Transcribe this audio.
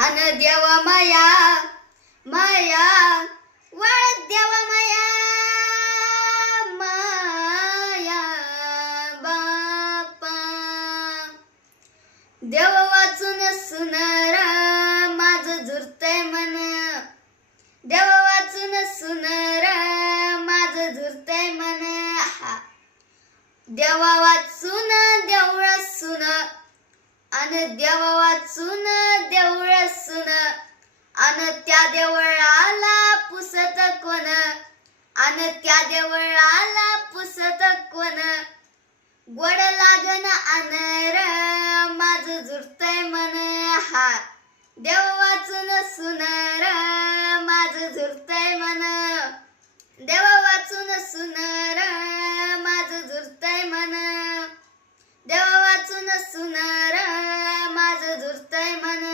अन देव माया माया वळ देव माया माया बापा देव वाचून सुनर माझं झुरतय मन देव वाचून सुनर माझं झुरतय मन देवा वाचून देवळ सुन अन देव वाचून देवळ सुन अन त्या देवळाला पुसत कोण अन त्या देवळाला पुसत कोण गोड लागन अनर माझं झुरतय मन देव वाचून सुनर माझं झुरतय मन देव वाचून सुनर माझं झुरतय मन देव वाचून सुनर माझं झुरतय मन